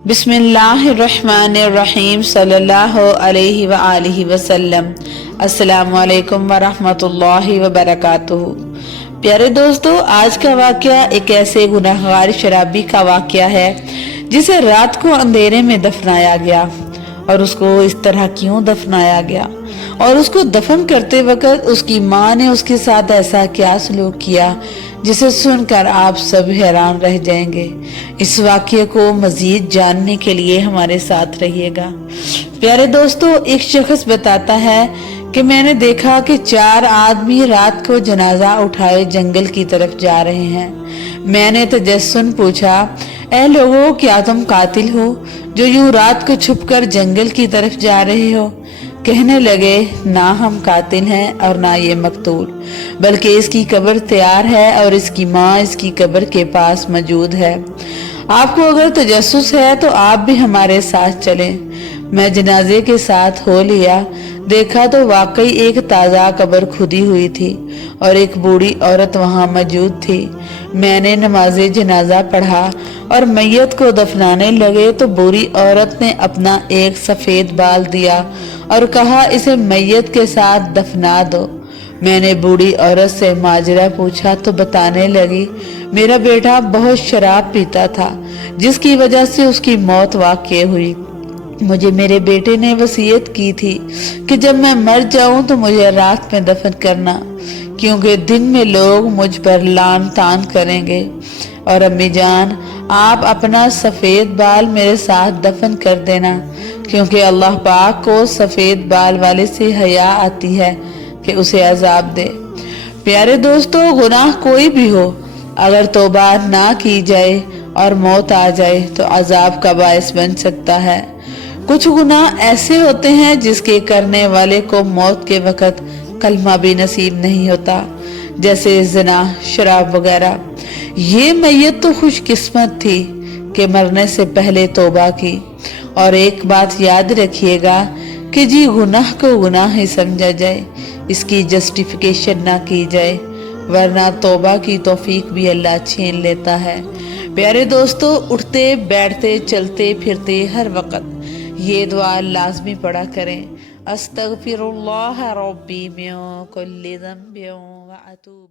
बिस्मिल्लाहिर्रहमानिर्रहीम सल्लल्लाहु अलैहि व आलिहि वसल्लम। अस्सलामु अलैकुम व रहमतुल्लाहि व बरकातुहू। प्यारे दोस्तों, आज का वाकया एक ऐसे गुनहगार शराबी का वाकया है जिसे रात को अंधेरे में दफनाया गया। और उसको इस तरह क्यों दफनाया गया और उसको दफन करते वक्त उसकी माँ ने उसके साथ ऐसा क्या सलूक किया जिसे सुनकर आप सब हैरान रह जाएंगे। इस वाक्य को मजीद जानने के लिए हमारे साथ रहिएगा। प्यारे दोस्तों, एक शख्स बताता है कि मैंने देखा कि 4 आदमी रात को जनाजा उठाए जंगल की तरफ जा रहे हैं। मैंने तजस्सुन पूछा, ऐ लोगों, क्या तुम कातिल हो जो यूं रात को छुपकर जंगल की तरफ जा रहे हो? कहने लगे, ना हम कातिल हैं और ना ये मकतूल, बल्कि इसकी कब्र तैयार है और इसकी माँ इसकी कब्र के पास मौजूद है। आपको अगर तजस्सुस है तो आप भी हमारे साथ चलें। मैं जनाजे के साथ हो लिया। देखा तो वाकई एक ताज़ा कब्र खुदी हुई थी और एक बूढ़ी औरत वहां मौजूद थी। मैंने नमाजे जनाजा पढ़ा और मैयत को दफनाने लगे तो बूढ़ी औरत ने अपना एक सफेद बाल दिया और कहा, इसे मैयत के साथ दफना दो। मैंने बूढ़ी औरत से माजरा पूछा तो बताने लगी, मेरा बेटा बहुत शराब पीता था जिसकी वजह से उसकी मौत वाक़ई हुई। मुझे मेरे बेटे ने वसीयत की थी कि जब मैं मर जाऊं तो मुझे रात में दफन करना, क्योंकि दिन में लोग मुझ पर लान तान करेंगे। और अम्मी जान, आप अपना सफेद बाल मेरे साथ दफन कर देना, क्योंकि अल्लाह पाक को सफेद बाल वाले से हया आती है कि उसे अजाब दे। प्यारे दोस्तों, गुनाह कोई भी हो, अगर तौबा ना की जाए और मौत आ जाए तो अजाब का बायस बन सकता है। कुछ गुनाह ऐसे होते हैं जिसके करने वाले को मौत के वक्त कलमा भी नसीब नहीं होता, जैसे ज़िना, शराब वगैरह। ये मैयत तो खुशकिस्मत थी कि मरने से पहले तौबा की। और एक बात याद रखिएगा कि जी गुनाह को गुनाह ही समझा जाए, इसकी जस्टिफिकेशन ना की जाए, वरना तौबा की तौफीक भी अल्लाह छीन लेता है। प्यारे दोस्तों, उठते बैठते चलते फिरते हर वक्त ये दुआ लाजमी पढ़ा करें, अस्तगफिरुल्लाह रब्बी मिन कुल्लि ज़ंबिन व अतूब।